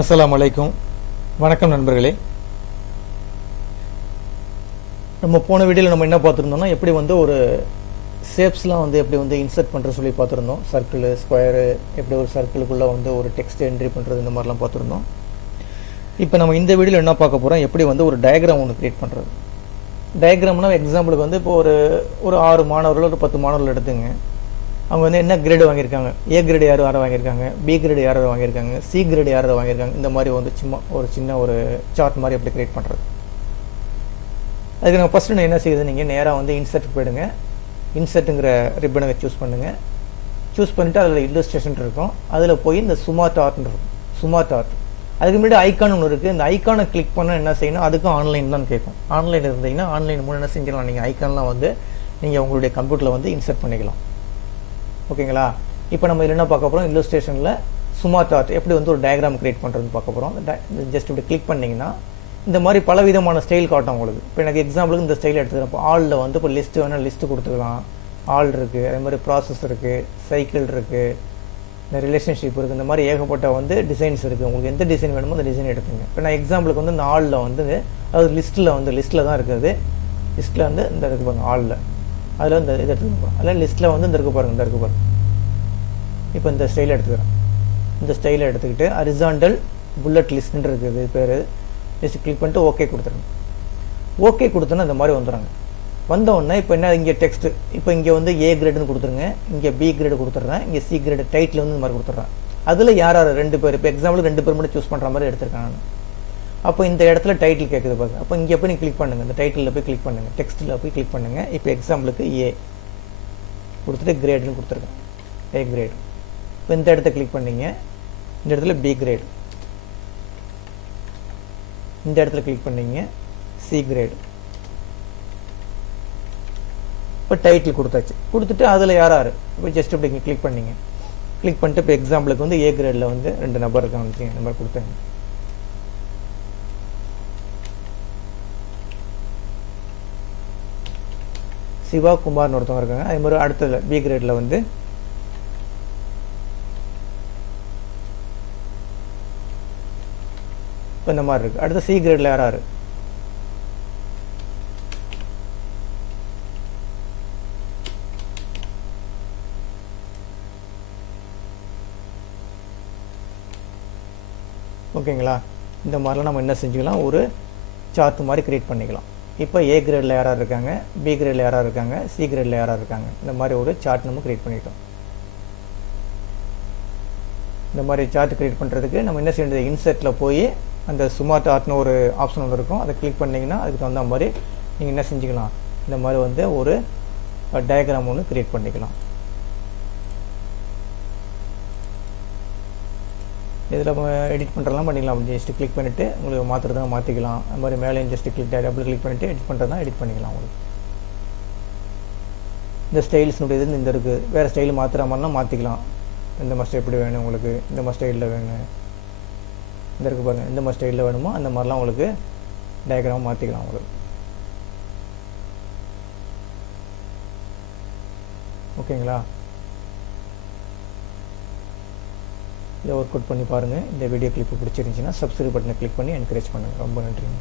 அஸ்ஸலாமு அலைக்கும். வணக்கம் நண்பர்களே. நம்ம போன வீடியோவில் நம்ம என்ன பார்த்துருந்தோம்னா, எப்படி வந்து ஒரு ஷேப்ஸ்லாம் வந்து எப்படி வந்து இன்சர்ட் பண்ணுற சொல்லி பார்த்துருந்தோம். சர்க்கிள், ஸ்கொயரு, எப்படி ஒரு சர்க்கிளுக்குள்ளே வந்து ஒரு டெக்ஸ்ட் என்ட்ரி பண்ணுறது, இந்த மாதிரிலாம் பார்த்துருந்தோம். இப்போ நம்ம இந்த வீடியோவில் என்ன பார்க்க போகிறோம், எப்படி வந்து ஒரு டயக்ராம் ஒன்று க்ரியேட் பண்ணுறது. டயக்ராம்னா எக்ஸாம்பிளுக்கு வந்து இப்போ ஒரு 6 மாணவர்கள் ஒரு 10 மாணவர்கள் எடுத்துங்க. அவங்க வந்து என்ன கிரேடு வாங்கியிருக்காங்க, ஏ கிரேடு யார் வாங்கியிருக்காங்க, பி கிரேடு யார் வாங்கியிருக்காங்க, சி கிரேடு யார் வாங்கியிருக்காங்க, இந்த மாதிரி வந்து சும்மா ஒரு சின்ன ஒரு சார்ட் மாதிரி எப்படி கிரியேட் பண்ணுறது. அதுக்கு நம்ம ஃபஸ்ட்டு நான் என்ன செய்யுது, நீங்கள் நேராக வந்து இன்சர்ட்டுக்கு போயிடுங்க. இன்சர்ட்டுங்கிற ரிப்பனை சூஸ் பண்ணுங்கள். சூஸ் பண்ணிவிட்டு அதில் இல்லஸ்ட்ரேஷன் இருக்கும், அதில் போய் இந்த சுமார்ட் ஆர்ட்னு இருக்கும். சுமார்ட் ஆர்ட் அதுக்கு முன்னாடி ஐக்கான் ஒன்று இருக்குது. இந்த ஐக்கானை கிளிக் பண்ணால் என்ன செய்யணும், அதுக்கும் ஆன்லைன் தான் கேட்கும். ஆன்லைன் இருந்தீங்கன்னா ஆன்லைன் மூலம் என்ன செஞ்சிடலாம், நீங்கள் ஐக்கான்லாம் வந்து நீங்கள் உங்களுடைய கம்ப்யூட்டரில் வந்து இன்சர்ட் பண்ணிக்கலாம். ஓகேங்களா. இப்போ நம்ம இதில் என்ன பார்க்க போகிறோம், இல்லஸ்ட்ரேஷனில் சுமார்ட் ஆர்ட் எப்படி வந்து ஒரு டயக்ராம் கிரியேட் பண்ணுறதுன்னு பார்க்க போகிறோம். ஜஸ்ட் இப்படி கிளிக் பண்ணிங்கன்னா இந்த மாதிரி பலவிதமான ஸ்டைல் காட்டும் உங்களுக்கு. இப்போ எனக்கு எக்ஸாம்பிளுக்கு இந்த ஸ்டைல் எடுத்துக்கிறேன். இப்போ ஆளில் வந்து இப்போ லிஸ்ட்டு வேணால் லிஸ்ட்டு கொடுத்துக்கலாம். ஆள் இருக்குது, அதே மாதிரி ப்ராசஸ் இருக்குது, சைக்கிள் இருக்குது, இந்த ரிலேஷன்ஷிப் இருக்குது, இந்த மாதிரி ஏகப்பட்ட வந்து டிசைன்ஸ் இருக்குது. உங்களுக்கு எந்த டிசைன் வேணுமோ அந்த டிசைன் எடுத்துங்க. இப்போ நான் எக்ஸாம்பிளுக்கு வந்து இந்த ஆளில் வந்து அதாவது லிஸ்ட்டில் தான் இருக்குது. லிஸ்ட்டில் வந்து இந்த இருக்குது பாருங்கள், ஆளில் அதில் இந்த இது எடுத்துக்க போகிறோம். அதில் லிஸ்ட்டில் வந்து இந்த இருக்கு பாருங்கள். இப்போ இந்த ஸ்டைலை எடுத்துக்கிறேன். இந்த ஸ்டைலை எடுத்துக்கிட்டு ஹரிசாண்டல் புல்லட் லிஸ்ட்ன்னு இருக்குது பேர். ஜஸ்ட் கிளிக் பண்ணிட்டு ஓகே கொடுத்துருங்க. ஓகே கொடுத்தோன்னா இந்த மாதிரி வந்துடுறாங்க. வந்தோடனே இப்போ என்ன, இங்கே டெக்ஸ்ட்டு இப்போ இங்கே வந்து ஏ கிரேடுன்னு கொடுத்துருங்க, இங்கே பி கிரேடு கொடுத்துட்றேன், இங்கே சி கிரேடு டைட்டில் வந்து இந்த மாதிரி கொடுத்துட்றேன். அதில் யார் 2 பேர், இப்போ எக்ஸாம்பிளுக்கு 2 பேர் மட்டும் சூஸ் பண்ணுற மாதிரி எடுத்துருக்கேன் நான். அப்போ இந்த இடத்துல டைட்டில் கேட்குது பாருங்க. அப்போ இங்கே போய் கிளிக் பண்ணுங்கள், இந்த டைட்டிலில் போய் கிளிக் பண்ணுங்கள், டெக்ஸ்ட்டில் போய் கிளிக் பண்ணுங்கள். இப்போ எக்ஸாம்பிளுக்கு ஏ கொடுத்துட்டு கிரேடுன்னு கொடுத்துருக்கேன், ஏ கிரேடு. இப்போ இந்த இடத்த கிளிக் பண்ணிங்க, இந்த இடத்துல பி கிரேடு, இந்த இடத்துல கிளிக் பண்ணிங்க, சி கிரேடு. இப்போ டைட்டில் கொடுத்தாச்சு. கொடுத்துட்டு அதில் யார் இப்போ ஜஸ்ட் இப்படி கிளிக் பண்ணிங்க. கிளிக் பண்ணிட்டு இப்போ எக்ஸாம்பிளுக்கு வந்து ஏ கிரேடில் வந்து 2 நபர் இருக்காங்க வச்சுங்க, இந்த மாதிரி கொடுத்தாங்க. சிவா குமார்னு ஒருத்தவங்க இருக்காங்க. அதே மாதிரி அடுத்தது பி கிரேடில் வந்து இப்போ இந்த மாதிரி இருக்குது. அடுத்த சி கிரேடில் யார் ஓகேங்களா. இந்த மாதிரிலாம் நம்ம என்ன செஞ்சுக்கலாம், ஒரு சார்ட் மாதிரி கிரியேட் பண்ணிக்கலாம். இப்போ ஏ கிரேடில் யாராக இருக்காங்க, பி கிரேடில் யாராக இருக்காங்க, சி கிரேடில் யாராக இருக்காங்க, இந்த மாதிரி ஒரு சார்ட் நம்ம கிரியேட் பண்ணிட்டோம். இந்த மாதிரி சார்ட் கிரியேட் பண்ணுறதுக்கு நம்ம என்ன செய்யறது, இன்சர்ட்டில் போய் அந்த சுமார்ட் ஆர்ட்னு ஒரு ஆப்ஷன் ஒன்று இருக்கும், அதை கிளிக் பண்ணிங்கன்னா அதுக்கு தகுந்த மாதிரி நீங்கள் என்ன செஞ்சுக்கலாம், இந்த மாதிரி வந்து ஒரு டயக்ராம் ஒன்று கிரியேட் பண்ணிக்கலாம். இதில் நம்ம எடிட் பண்ணுறதுலாம் பண்ணிக்கலாம். ஜஸ்ட் கிளிக் பண்ணிவிட்டு உங்களுக்கு மாற்றுறதா மாற்றிக்கலாம். அது மாதிரி மேலே ஜஸ்ட் டபுள் கிளிக் பண்ணிவிட்டு எடிட் பண்ணுறதா எடிட் பண்ணிக்கலாம். உங்களுக்கு இந்த ஸ்டைல்ஸ்னுடைய இது இந்த இருக்குது. வேறு ஸ்டைல் மாற்றுற மாதிரிலாம் மாற்றிக்கலாம். இந்த மாதிரி எப்படி வேணும் உங்களுக்கு, இந்த மாதிரி ஸ்டைலில் வேணும், இந்த இருக்குது பாருங்கள், இந்த மாதிரி ஸ்டைலில் வேணுமோ அந்த மாதிரிலாம் உங்களுக்கு டயக்ராம் மாற்றிக்கலாம். உங்களுக்கு ஓகேங்களா. இதை ஒர்க் அவுட் பண்ணி பாருங்கள். இந்த வீடியோ கிளிப்பு பிடிச்சிருந்துச்சின்னா சப்ஸ்கிரைப் பட்டனை கிளிக் பண்ணி என்கரேஜ் பண்ணுங்கள். ரொம்ப நன்றிங்க.